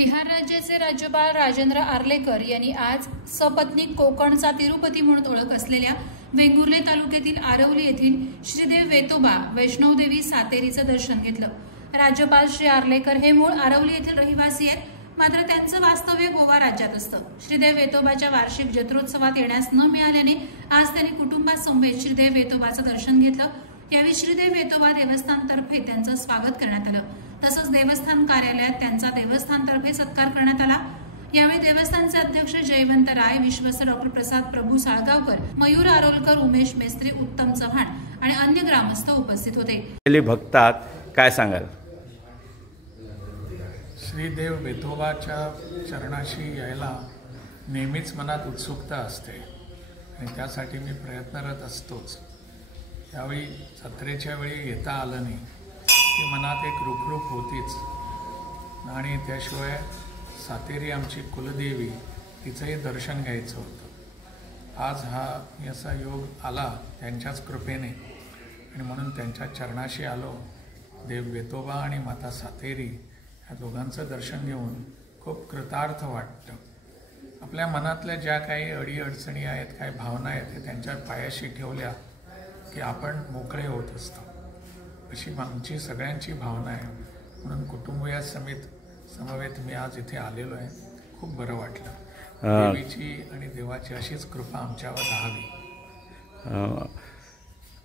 बिहार राज्याचे राज्यपाल राजेंद्र आर्लेकर यांनी आज सपत्नीक कोकणचा तिरुपती म्हणून ओळख असलेल्या वेंगुर्ले तालुक्यातील आरवली येथील श्रीदेव वेतोबा वैष्णवदेवी सातेरीचं दर्शन घेतलं। राज्यपाल श्री आर्लेकर हे मूळ आरवली येथील रहिवासी आहेत, मात्र त्यांचं वास्तव्य गोवा राज्यात असतं। श्रीदेव वेतोबाच्या वार्षिक जत्रोत्सवात येण्यास न मिळाल्याने आज त्यांनी कुटुंबासमवेत श्रीदेव वेतोबाचं दर्शन घेतलं। यावेळी श्रीदेव वेतोबा देवस्थानतर्फे त्यांचं स्वागत करण्यात आलं, तसंच देवस्थान कार्यालयात त्यांचा देवस्थानतर्फे सत्कार करण्यात आला। यावेळी देवस्थानचे अध्यक्ष जयवंत राय, विश्वस्त डॉक्टर प्रसाद प्रभू साळगावकर, मयूर आरोलकर, उमेश मेस्त्री, उत्तम चव्हाण आणि अन्य ग्रामस्थ उपस्थित होते। भक्तात काय सांगाल? श्रीदेव वेतोबाच्या चरणाशी यायला नेहमीच मनात उत्सुकता असते आणि त्यासाठी मी प्रयत्नरत असतोच। यावेळी जत्रेच्या वेळी येता आलं नाही की मनात एक रुखरुख होतीच आणि त्याशिवाय सातेरी आमची कुलदेवी तिचंही दर्शन घ्यायचं होतं। आज हा असा योग आला त्यांच्याच कृपेने आणि म्हणून त्यांच्या चरणाशी आलो। देव वेतोबा आणि माता सातेरी या दोघांचं दर्शन घेऊन खूप कृतार्थ वाटतं। आपल्या मनातल्या ज्या काही अडीअडचणी आहेत, काही भावना आहेत, ते त्यांच्या पायाशी ठेवल्या की आपण मोकळे होत असतो, अशी आमची सगळ्यांची भावना आहे। म्हणून कुटुंबीय समवेत मी आज इथे आलेलो आहे। खूप बरं वाटलं। देवीची आणि देवाची अशीच कृपा आमच्यावर राहावी।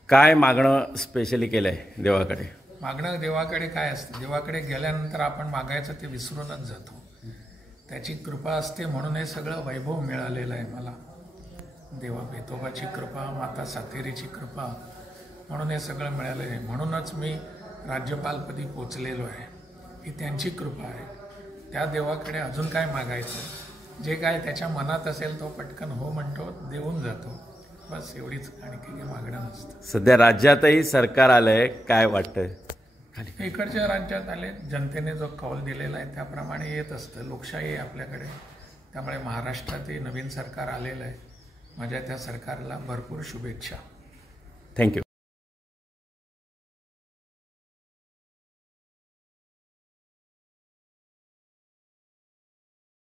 काय मागणं स्पेशली केलंय देवाकडे? मागणं देवाकडे काय असतं? देवाकडे गेल्यानंतर आपण मागायचं ते विसरूनच जातो। त्याची कृपा असते म्हणून हे सगळं वैभव मिळालेलं आहे मला। देवा वेतोबाची कृपा, माता सातेरीची कृपा, म्हणून हे सगळं मिळालेलं आहे। म्हणूनच मी राज्यपालपदी पोचलेलो आहे। ही त्यांची कृपा आहे। त्या देवाकडे अजून काय मागायचं? जे काय त्याच्या मनात असेल तो पटकन हो म्हणतो, देऊन जातो, बस एवढीच, आणखी काही मागणं नसतं। सध्या राज्यातही सरकार आलंय, काय वाटतंय? इकडच्या राज्यात आले, जनतेने जो कौल दिलेला आहे त्याप्रमाणे येत असतं। लोकशाही आहे आपल्याकडे, त्यामुळे महाराष्ट्रातही नवीन सरकार आलेलं आहे। माझ्या त्या सरकारला भरपूर शुभेच्छा। थँक्यू।